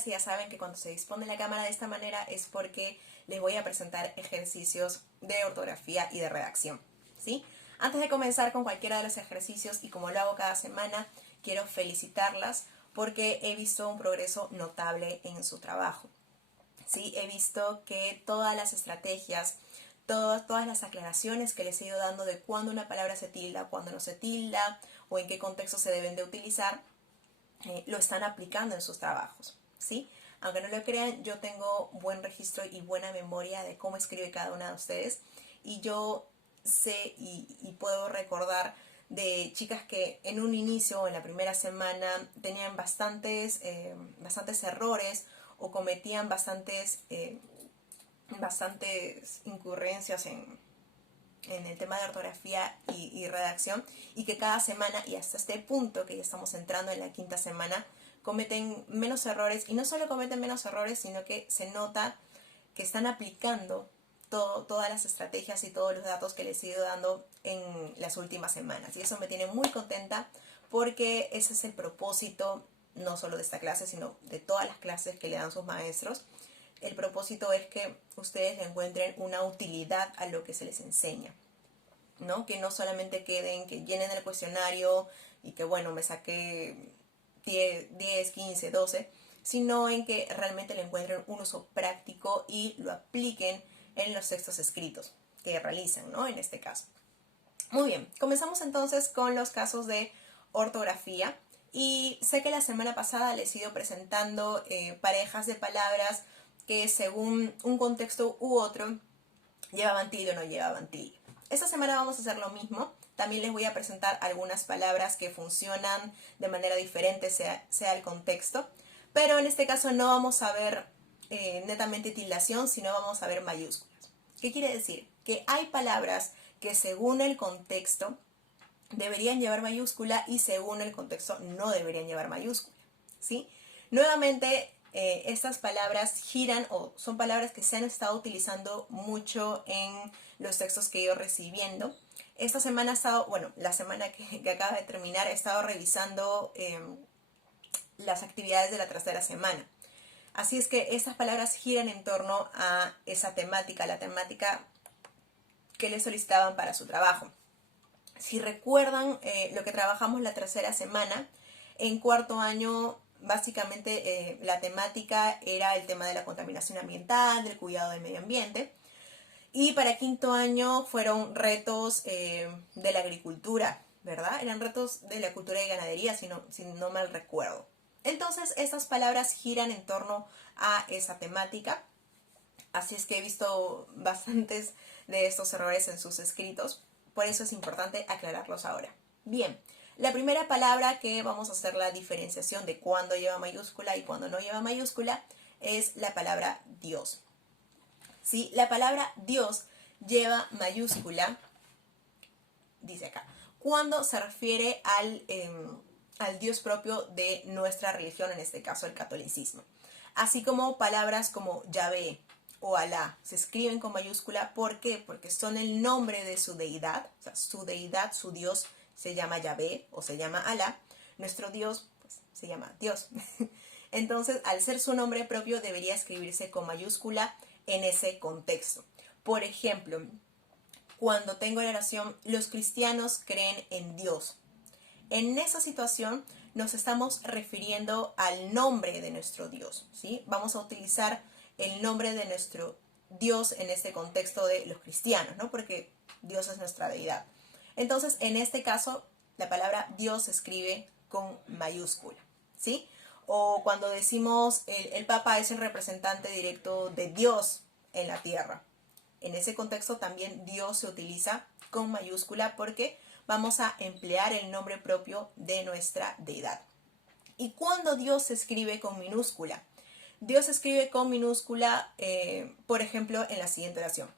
cámaras y ya saben que cuando se dispone la cámara de esta manera es porque les voy a presentar ejercicios de ortografía y de redacción, ¿sí? Antes de comenzar con cualquiera de los ejercicios, y como lo hago cada semana, quiero felicitarlas porque he visto un progreso notable en su trabajo, ¿sí? He visto que todas las estrategias, todas las aclaraciones que les he ido dando de cuándo una palabra se tilda, cuándo no se tilda, o en qué contexto se deben de utilizar, lo están aplicando en sus trabajos, ¿sí? Aunque no lo crean, yo tengo buen registro y buena memoria de cómo escribe cada una de ustedes, y yo sé y puedo recordar de chicas que en un inicio o en la primera semana tenían bastantes errores o cometían bastantes incurrencias en el tema de ortografía y redacción, y que cada semana y hasta este punto que ya estamos entrando en la quinta semana cometen menos errores, y no solo cometen menos errores, sino que se nota que están aplicando todas las estrategias y todos los datos que les he ido dando en las últimas semanas, y eso me tiene muy contenta porque ese es el propósito no solo de esta clase, sino de todas las clases que le dan sus maestros. El propósito es que ustedes le encuentren una utilidad a lo que se les enseña, ¿no? Que no solamente queden, que llenen el cuestionario y que bueno, me saqué 10, 15, 12, sino en que realmente le encuentren un uso práctico y lo apliquen en los textos escritos que realizan, ¿no? En este caso. Muy bien, comenzamos entonces con los casos de ortografía. Y sé que la semana pasada les he ido presentando parejas de palabras que según un contexto u otro llevaban tilde o no llevaban tilde. Esta semana vamos a hacer lo mismo. También les voy a presentar algunas palabras que funcionan de manera diferente sea el contexto. Pero en este caso no vamos a ver netamente tildación, sino vamos a ver mayúsculas. ¿Qué quiere decir? Que hay palabras que según el contexto deberían llevar mayúscula y según el contexto no deberían llevar mayúscula, ¿sí? Nuevamente, estas palabras giran o son palabras que se han estado utilizando mucho en los textos que he ido recibiendo. Esta semana he estado, bueno, la semana que acaba de terminar, he estado revisando las actividades de la tercera semana. Así es que estas palabras giran en torno a esa temática, la temática que les solicitaban para su trabajo. Si recuerdan lo que trabajamos la tercera semana, en cuarto año básicamente la temática era el tema de la contaminación ambiental, del cuidado del medio ambiente. Y para quinto año fueron retos de la agricultura, ¿verdad? Eran retos de la cultura y ganadería, si no mal recuerdo. Entonces, estas palabras giran en torno a esa temática. Así es que he visto bastantes de estos errores en sus escritos. Por eso es importante aclararlos ahora. Bien, la primera palabra que vamos a hacer la diferenciación de cuándo lleva mayúscula y cuándo no lleva mayúscula es la palabra Dios. ¿Sí? La palabra Dios lleva mayúscula, dice acá, cuando se refiere al Dios propio de nuestra religión, en este caso el catolicismo. Así como palabras como Yahvé o Alá se escriben con mayúscula. ¿Por qué? Porque son el nombre de su deidad, o sea, su deidad, su Dios se llama Yahvé o se llama Alá. Nuestro Dios pues, se llama Dios. Entonces, al ser su nombre propio, debería escribirse con mayúscula en ese contexto. Por ejemplo, cuando tengo la oración, los cristianos creen en Dios. En esa situación nos estamos refiriendo al nombre de nuestro Dios, ¿sí? Vamos a utilizar el nombre de nuestro Dios en este contexto de los cristianos, ¿no? Porque Dios es nuestra deidad. Entonces, en este caso, la palabra Dios se escribe con mayúscula, ¿sí? O cuando decimos el Papa es el representante directo de Dios en la tierra. En ese contexto también Dios se utiliza con mayúscula porque vamos a emplear el nombre propio de nuestra deidad. ¿Y cuando Dios se escribe con minúscula? Dios se escribe con minúscula, por ejemplo, en la siguiente oración.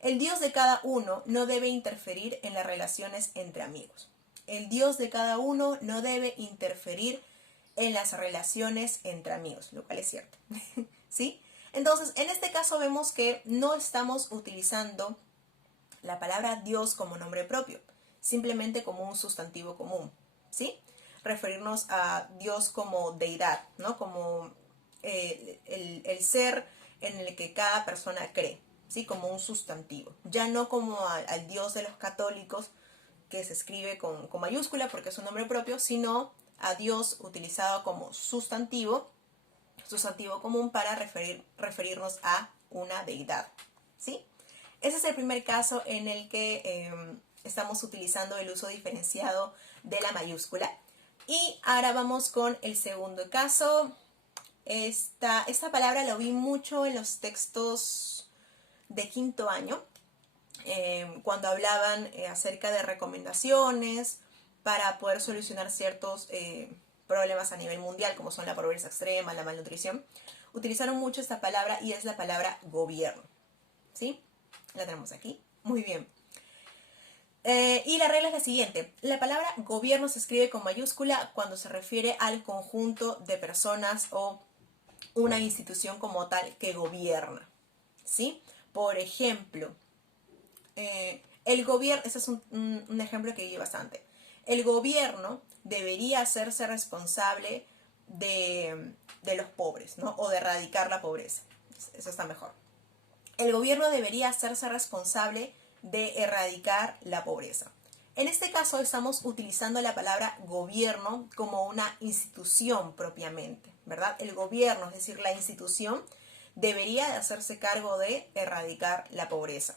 El Dios de cada uno no debe interferir en las relaciones entre amigos. El Dios de cada uno no debe interferir en las relaciones entre amigos, lo cual es cierto. ¿Sí? Entonces, en este caso vemos que no estamos utilizando la palabra Dios como nombre propio, simplemente como un sustantivo común, ¿sí? Referirnos a Dios como deidad, ¿no? Como el ser en el que cada persona cree, ¿sí? Como un sustantivo. Ya no como al Dios de los católicos, que se escribe con mayúscula porque es un nombre propio, sino a Dios utilizado como sustantivo común para referirnos a una deidad, ¿sí? Ese es el primer caso en el que estamos utilizando el uso diferenciado de la mayúscula. Y ahora vamos con el segundo caso. Esta palabra lo vi mucho en los textos de quinto año, cuando hablaban acerca de recomendaciones para poder solucionar ciertos problemas a nivel mundial, como son la pobreza extrema, la malnutrición. Utilizaron mucho esta palabra y es la palabra gobierno, ¿sí? La tenemos aquí. Muy bien. Y la regla es la siguiente. La palabra gobierno se escribe con mayúscula cuando se refiere al conjunto de personas o una institución como tal que gobierna, ¿sí? Por ejemplo, el gobierno, ese es un ejemplo que vi bastante. El gobierno debería hacerse responsable de los pobres, ¿no? O de erradicar la pobreza. Eso está mejor. El gobierno debería hacerse responsable de erradicar la pobreza. En este caso estamos utilizando la palabra gobierno como una institución propiamente, ¿verdad? El gobierno, es decir, la institución, debería de hacerse cargo de erradicar la pobreza.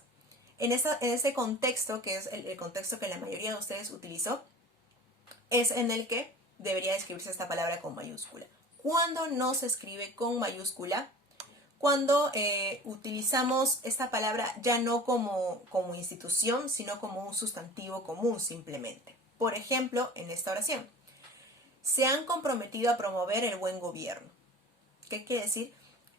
En ese contexto, que es el contexto que la mayoría de ustedes utilizó, es en el que debería escribirse esta palabra con mayúscula. ¿Cuándo no se escribe con mayúscula? Cuando utilizamos esta palabra ya no como institución, sino como un sustantivo común simplemente. Por ejemplo, en esta oración, se han comprometido a promover el buen gobierno. ¿Qué quiere decir?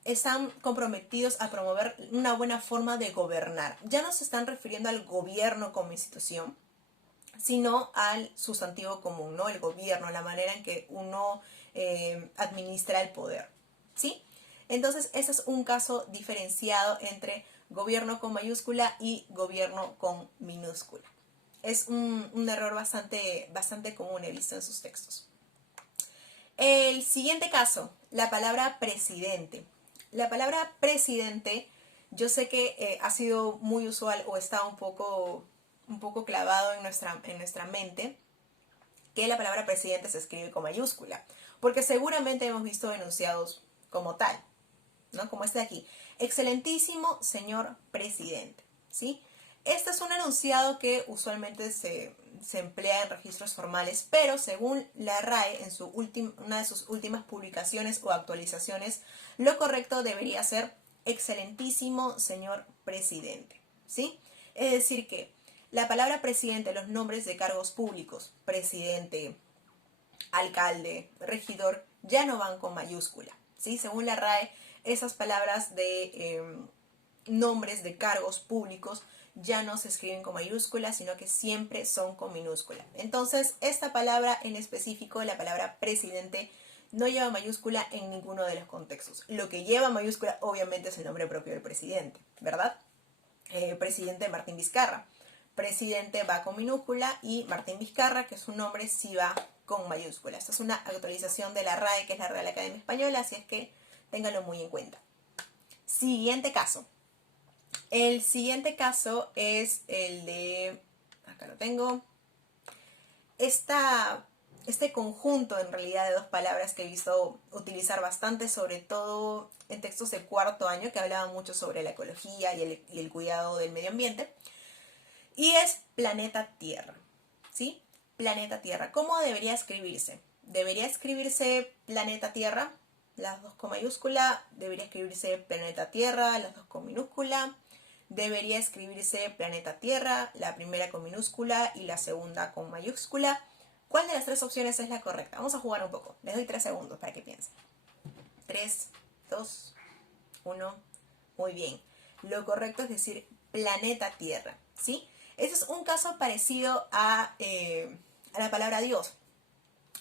Están comprometidos a promover una buena forma de gobernar. Ya no se están refiriendo al gobierno como institución, sino al sustantivo común, ¿no? El gobierno, la manera en que uno administra el poder, ¿sí? Entonces, ese es un caso diferenciado entre gobierno con mayúscula y gobierno con minúscula. Es un error bastante común, he visto en sus textos. El siguiente caso, la palabra presidente. La palabra presidente, yo sé que ha sido muy usual o está un poco clavado en nuestra mente, que la palabra presidente se escribe con mayúscula, porque seguramente hemos visto enunciados como tal, ¿no? Como este de aquí. Excelentísimo señor presidente, ¿sí? Este es un enunciado que usualmente se emplea en registros formales, pero según la RAE, en una de sus últimas publicaciones o actualizaciones, lo correcto debería ser excelentísimo señor presidente, ¿sí? Es decir que la palabra presidente, los nombres de cargos públicos, presidente, alcalde, regidor, ya no van con mayúscula, ¿sí? Según la RAE, esas palabras de nombres de cargos públicos ya no se escriben con mayúscula, sino que siempre son con minúscula. Entonces, esta palabra en específico, la palabra presidente, no lleva mayúscula en ninguno de los contextos. Lo que lleva mayúscula, obviamente, es el nombre propio del presidente, ¿verdad? Presidente Martín Vizcarra. Presidente va con minúscula y Martín Vizcarra, que es su nombre, sí va con mayúscula. Esta es una actualización de la RAE, que es la Real Academia Española, así es que ténganlo muy en cuenta. Siguiente caso. El siguiente caso es el de, acá lo tengo, este conjunto en realidad de dos palabras que he visto utilizar bastante, sobre todo en textos de cuarto año, que hablaban mucho sobre la ecología y el cuidado del medio ambiente, y es planeta Tierra, ¿sí? Planeta Tierra. ¿Cómo debería escribirse? Debería escribirse planeta Tierra, las dos con mayúscula, debería escribirse planeta Tierra, las dos con minúscula, debería escribirse planeta Tierra, la primera con minúscula y la segunda con mayúscula. ¿Cuál de las tres opciones es la correcta? Vamos a jugar un poco. Les doy 3 segundos para que piensen. 3, 2, 1. Muy bien. Lo correcto es decir planeta Tierra, ¿sí? Ese es un caso parecido a la palabra Dios.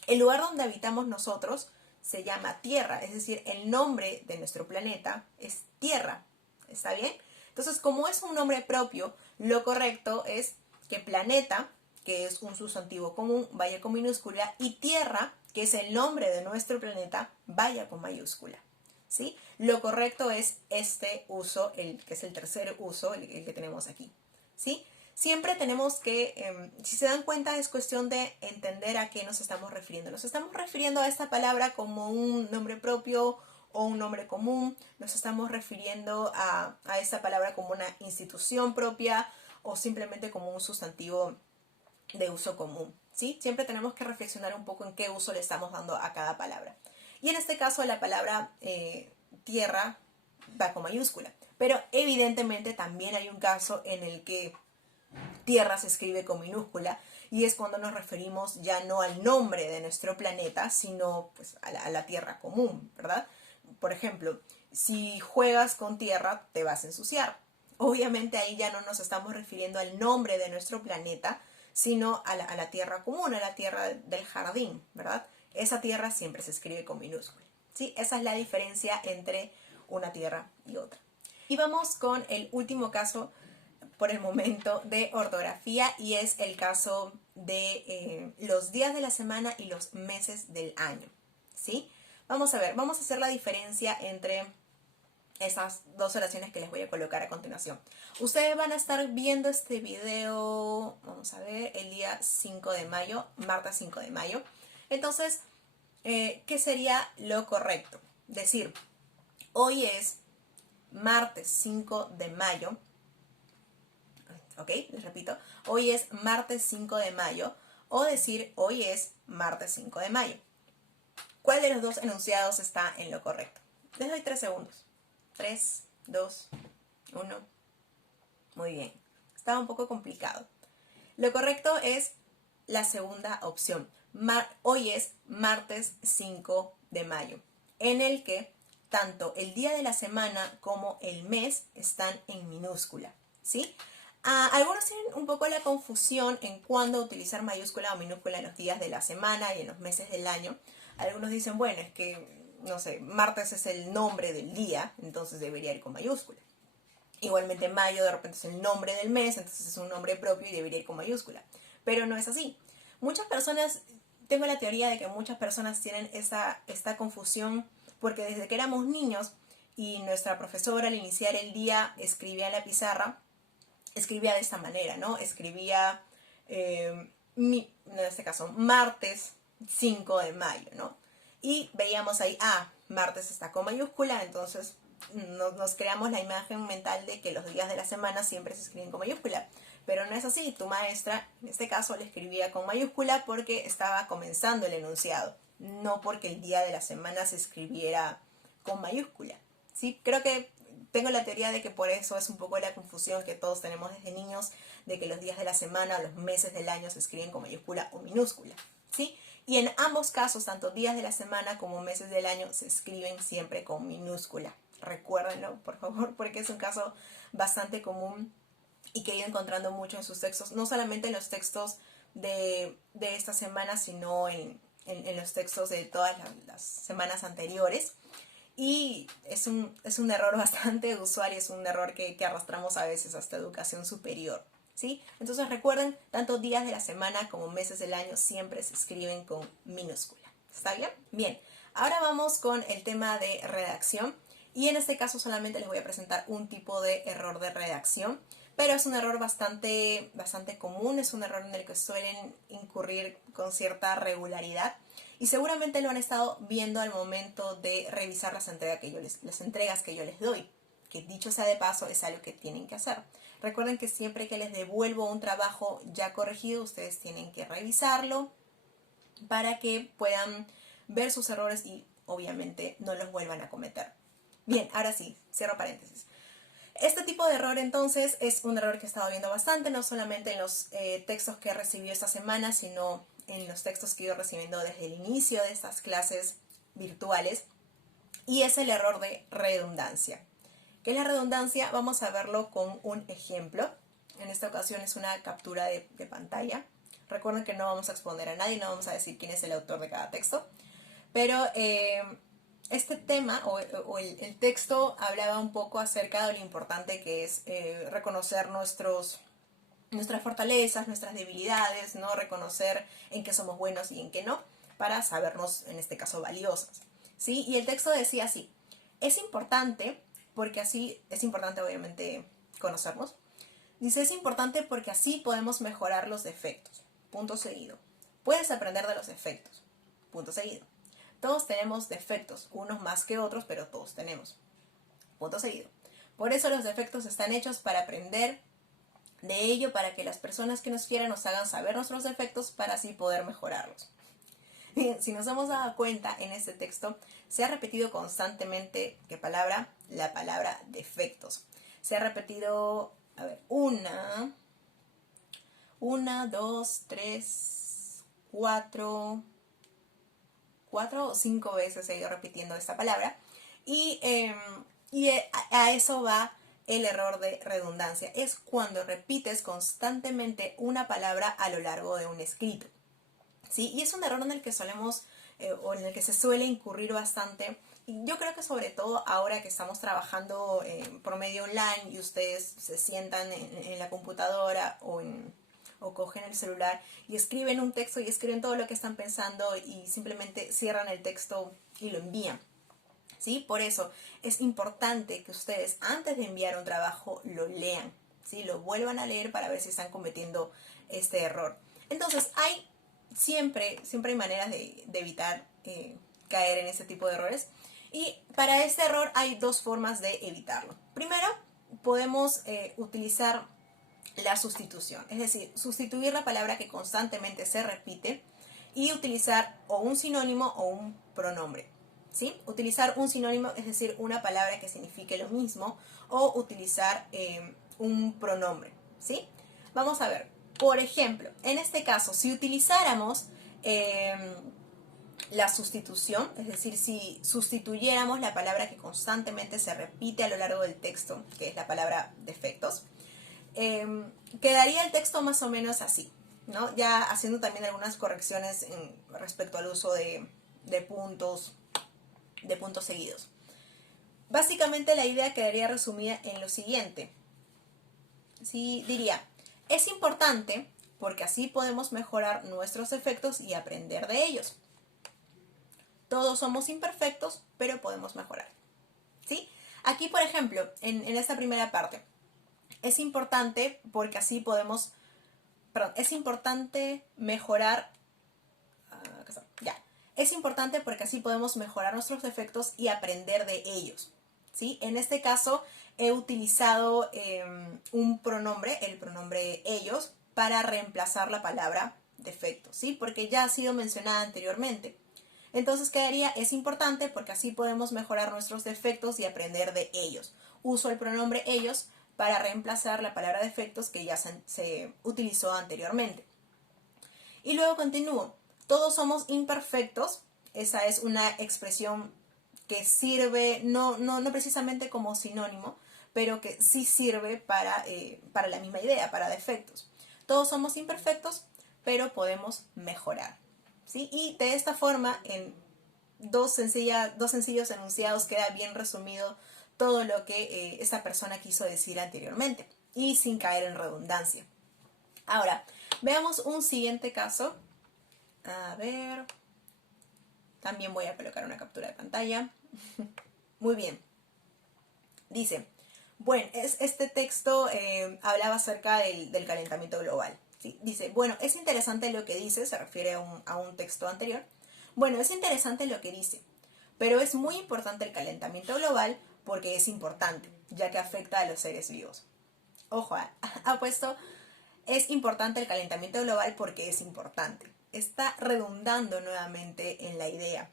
El lugar donde habitamos nosotros se llama Tierra, es decir, el nombre de nuestro planeta es Tierra. ¿Está bien? Entonces, como es un nombre propio, lo correcto es que planeta, que es un sustantivo común, vaya con minúscula, y Tierra, que es el nombre de nuestro planeta, vaya con mayúscula. ¿sí? Lo correcto es este uso, que es el tercer uso, el que tenemos aquí, ¿sí? Siempre tenemos que, si se dan cuenta, es cuestión de entender a qué nos estamos refiriendo. Nos estamos refiriendo a esta palabra como un nombre propio o un nombre común. Nos estamos refiriendo a esta palabra como una institución propia o simplemente como un sustantivo de uso común, ¿sí? Siempre tenemos que reflexionar un poco en qué uso le estamos dando a cada palabra. Y en este caso la palabra tierra va con mayúscula. Pero evidentemente también hay un caso en el que tierra se escribe con minúscula y es cuando nos referimos ya no al nombre de nuestro planeta, sino pues a la tierra común, ¿verdad? Por ejemplo, si juegas con tierra te vas a ensuciar. Obviamente ahí ya no nos estamos refiriendo al nombre de nuestro planeta, sino a la tierra común, a la tierra del jardín, ¿verdad? Esa tierra siempre se escribe con minúscula, ¿sí? Esa es la diferencia entre una tierra y otra. Y vamos con el último caso por el momento de ortografía y es el caso de los días de la semana y los meses del año, ¿sí? Vamos a ver, vamos a hacer la diferencia entre esas dos oraciones que les voy a colocar a continuación. Ustedes van a estar viendo este video, vamos a ver, el día 5 de mayo, martes 5 de mayo. Entonces, ¿qué sería lo correcto? Decir, hoy es martes 5 de mayo. ¿Ok? Les repito, hoy es martes 5 de mayo o decir hoy es martes 5 de mayo. ¿Cuál de los dos enunciados está en lo correcto? Les doy 3 segundos. 3, 2, 1. Muy bien. Estaba un poco complicado. Lo correcto es la segunda opción. Hoy es martes 5 de mayo, en el que tanto el día de la semana como el mes están en minúscula, ¿sí? Algunos tienen un poco la confusión en cuándo utilizar mayúscula o minúscula en los días de la semana y en los meses del año. Algunos dicen, bueno, es que, no sé, martes es el nombre del día, entonces debería ir con mayúscula. Igualmente mayo de repente es el nombre del mes, entonces es un nombre propio y debería ir con mayúscula. Pero no es así. Muchas personas, tengo la teoría de que muchas personas tienen esta confusión porque desde que éramos niños y nuestra profesora al iniciar el día escribía en la pizarra, escribía de esta manera, ¿no? Escribía, en este caso, martes 5 de mayo, ¿no? Y veíamos ahí, martes está con mayúscula, entonces nos creamos la imagen mental de que los días de la semana siempre se escriben con mayúscula. Pero no es así, tu maestra en este caso le escribía con mayúscula porque estaba comenzando el enunciado, no porque el día de la semana se escribiera con mayúscula. ¿Sí? Creo que tengo la teoría de que por eso es un poco la confusión que todos tenemos desde niños, de que los días de la semana o los meses del año se escriben con mayúscula o minúscula, ¿sí? Y en ambos casos, tanto días de la semana como meses del año, se escriben siempre con minúscula. Recuérdenlo, por favor, porque es un caso bastante común y que he ido encontrando mucho en sus textos, no solamente en los textos de esta semana, sino en los textos de todas las semanas anteriores. Y es un error bastante usual y es un error que arrastramos a veces hasta educación superior, ¿sí? Entonces recuerden, tanto días de la semana como meses del año siempre se escriben con minúscula. ¿Está bien? Bien, ahora vamos con el tema de redacción. Y en este caso solamente les voy a presentar un tipo de error de redacción, pero es un error bastante común, es un error en el que suelen incurrir con cierta regularidad. Y seguramente lo han estado viendo al momento de revisar las entregas que yo les doy, que dicho sea de paso es algo que tienen que hacer. Recuerden que siempre que les devuelvo un trabajo ya corregido, ustedes tienen que revisarlo para que puedan ver sus errores y obviamente no los vuelvan a cometer. Bien, ahora sí, cierro paréntesis. Este tipo de error entonces es un error que he estado viendo bastante, no solamente en los textos que he recibido esta semana, sino en los textos que he ido recibiendo desde el inicio de estas clases virtuales, y es el error de redundancia. ¿Qué es la redundancia? Vamos a verlo con un ejemplo. En esta ocasión es una captura de pantalla. Recuerden que no vamos a exponer a nadie, no vamos a decir quién es el autor de cada texto, pero este tema o el texto hablaba un poco acerca de lo importante que es reconocer nuestras fortalezas, nuestras debilidades, ¿no? Reconocer en qué somos buenos y en qué no, para sabernos, en este caso, valiosas, ¿sí? Y el texto decía así: es importante porque así, es importante obviamente conocernos. Dice, es importante porque así podemos mejorar los defectos. Punto seguido. Puedes aprender de los defectos. Punto seguido. Todos tenemos defectos, unos más que otros, pero todos tenemos. Punto seguido. Por eso los defectos están hechos para aprender de ello, para que las personas que nos quieran nos hagan saber nuestros defectos para así poder mejorarlos. Bien, si nos hemos dado cuenta en este texto, se ha repetido constantemente, ¿qué palabra? La palabra defectos. Se ha repetido, a ver, una, dos, tres, cuatro o cinco veces he ido repitiendo esta palabra. Y a eso va el error de redundancia. Es cuando repites constantemente una palabra a lo largo de un escrito. ¿Sí? Y es un error en el que solemos, o en el que se suele incurrir bastante. Y yo creo que sobre todo ahora que estamos trabajando por medio online y ustedes se sientan en la computadora o cogen el celular y escriben un texto y escriben todo lo que están pensando y simplemente cierran el texto y lo envían. ¿Sí? Por eso es importante que ustedes antes de enviar un trabajo lo lean, ¿sí? Lo vuelvan a leer para ver si están cometiendo este error. Entonces siempre hay maneras de evitar caer en este tipo de errores. Y para este error hay dos formas de evitarlo. Primero, podemos utilizar la sustitución, es decir, sustituir la palabra que constantemente se repite y utilizar o un sinónimo o un pronombre. ¿Sí? Utilizar un sinónimo, es decir, una palabra que signifique lo mismo, o utilizar un pronombre. ¿Sí? Vamos a ver. Por ejemplo, en este caso, si utilizáramos la sustitución, es decir, si sustituyéramos la palabra que constantemente se repite a lo largo del texto, que es la palabra defectos, quedaría el texto más o menos así, ¿no? Ya haciendo también algunas correcciones respecto al uso de puntos seguidos. Básicamente la idea quedaría resumida en lo siguiente. Sí, diría, es importante porque así podemos mejorar nuestros defectos y aprender de ellos. Todos somos imperfectos, pero podemos mejorar. ¿Sí? Aquí, por ejemplo, en esta primera parte, es importante porque así podemos, es importante mejorar, ya, es importante porque así podemos mejorar nuestros defectos y aprender de ellos. ¿Sí? En este caso he utilizado un pronombre, el pronombre ellos, para reemplazar la palabra defecto, ¿sí? Porque ya ha sido mencionada anteriormente. Entonces quedaría, es importante porque así podemos mejorar nuestros defectos y aprender de ellos. Uso el pronombre ellos para reemplazar la palabra defectos que ya se utilizó anteriormente. Y luego continúo. Todos somos imperfectos. Esa es una expresión que sirve, no precisamente como sinónimo, pero que sí sirve para la misma idea, para defectos. Todos somos imperfectos, pero podemos mejorar. ¿Sí? Y de esta forma, en dos sencillos enunciados, queda bien resumido todo lo que esta persona quiso decir anteriormente y sin caer en redundancia. Ahora, veamos un siguiente caso. A ver, también voy a colocar una captura de pantalla. Muy bien. Dice, bueno, este texto hablaba acerca del calentamiento global. ¿Sí? Dice, bueno, es interesante lo que dice, se refiere a un texto anterior. Bueno, es interesante lo que dice, pero es muy importante el calentamiento global porque es importante, ya que afecta a los seres vivos. Ojo, ha puesto, es importante el calentamiento global porque es importante. Está redundando nuevamente en la idea.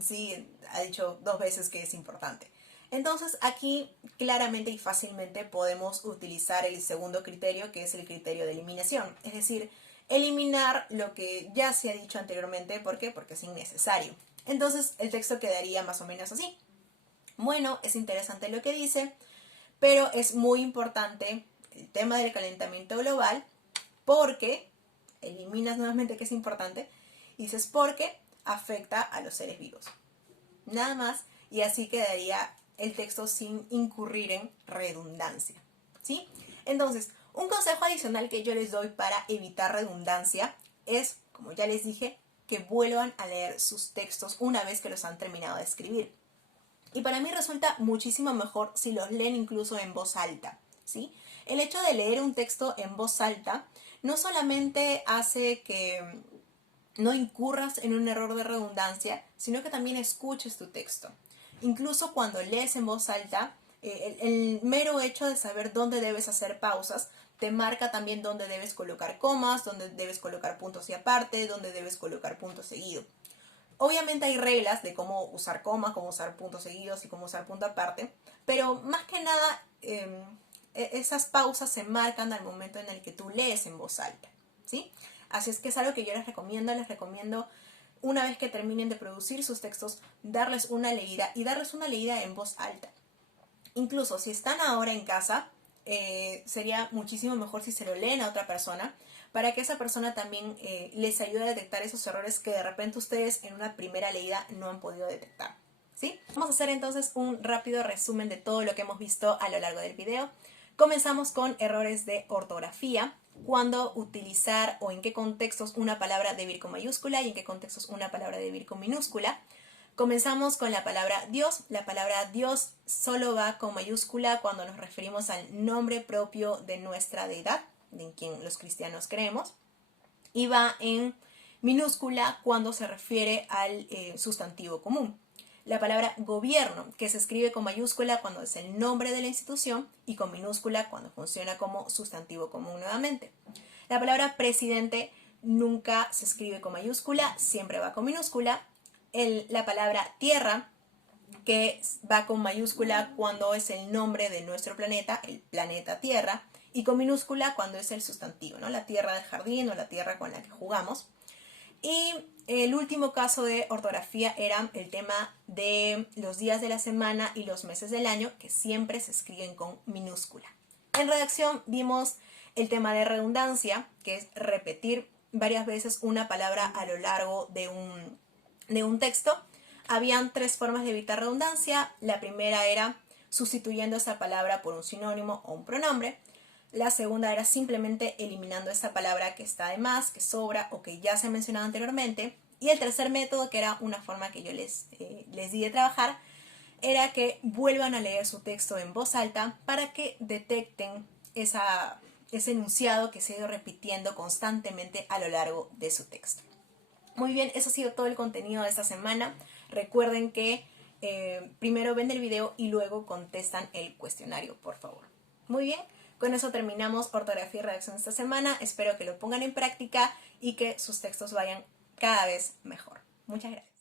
Sí, ha dicho dos veces que es importante. Entonces aquí claramente y fácilmente podemos utilizar el segundo criterio, que es el criterio de eliminación. Es decir, eliminar lo que ya se ha dicho anteriormente. ¿Por qué? Porque es innecesario. Entonces el texto quedaría más o menos así. Bueno, es interesante lo que dice, pero es muy importante el tema del calentamiento global porque, eliminas nuevamente que es importante, dices porque afecta a los seres vivos. Nada más, y así quedaría el texto sin incurrir en redundancia. ¿Sí? Entonces, un consejo adicional que yo les doy para evitar redundancia es, como ya les dije, que vuelvan a leer sus textos una vez que los han terminado de escribir. Y para mí resulta muchísimo mejor si los leen incluso en voz alta, ¿sí? El hecho de leer un texto en voz alta no solamente hace que no incurras en un error de redundancia, sino que también escuches tu texto. Incluso cuando lees en voz alta, el mero hecho de saber dónde debes hacer pausas te marca también dónde debes colocar comas, dónde debes colocar puntos y aparte, dónde debes colocar punto seguido. Obviamente hay reglas de cómo usar comas, cómo usar puntos seguidos y cómo usar punto aparte, pero más que nada esas pausas se marcan al momento en el que tú lees en voz alta, ¿sí? Así es que es algo que yo les recomiendo una vez que terminen de producir sus textos, darles una leída y darles una leída en voz alta. Incluso si están ahora en casa, sería muchísimo mejor si se lo leen a otra persona para que esa persona también les ayude a detectar esos errores que de repente ustedes en una primera leída no han podido detectar, ¿sí? Vamos a hacer entonces un rápido resumen de todo lo que hemos visto a lo largo del video. Comenzamos con errores de ortografía, cuándo utilizar o en qué contextos una palabra debe ir con mayúscula y en qué contextos una palabra debe ir con minúscula. Comenzamos con la palabra Dios. La palabra Dios solo va con mayúscula cuando nos referimos al nombre propio de nuestra deidad, en quien los cristianos creemos, y va en minúscula cuando se refiere al sustantivo común. La palabra gobierno, que se escribe con mayúscula cuando es el nombre de la institución y con minúscula cuando funciona como sustantivo común nuevamente. La palabra presidente nunca se escribe con mayúscula, siempre va con minúscula. La palabra tierra, que va con mayúscula cuando es el nombre de nuestro planeta, el planeta Tierra, y con minúscula cuando es el sustantivo, ¿no? La tierra del jardín o la tierra con la que jugamos. Y el último caso de ortografía era el tema de los días de la semana y los meses del año, que siempre se escriben con minúscula. En redacción vimos el tema de redundancia, que es repetir varias veces una palabra a lo largo de un texto. Habían 3 formas de evitar redundancia. La primera era sustituyendo esa palabra por un sinónimo o un pronombre. La segunda era simplemente eliminando esa palabra que está de más, que sobra o que ya se ha mencionado anteriormente. Y el tercer método, que era una forma que yo les di de trabajar, era que vuelvan a leer su texto en voz alta para que detecten ese enunciado que se ha ido repitiendo constantemente a lo largo de su texto. Muy bien, eso ha sido todo el contenido de esta semana. Recuerden que primero ven el video y luego contestan el cuestionario, por favor. Muy bien, con eso terminamos ortografía y redacción esta semana. Espero que lo pongan en práctica y que sus textos vayan cada vez mejor. Muchas gracias.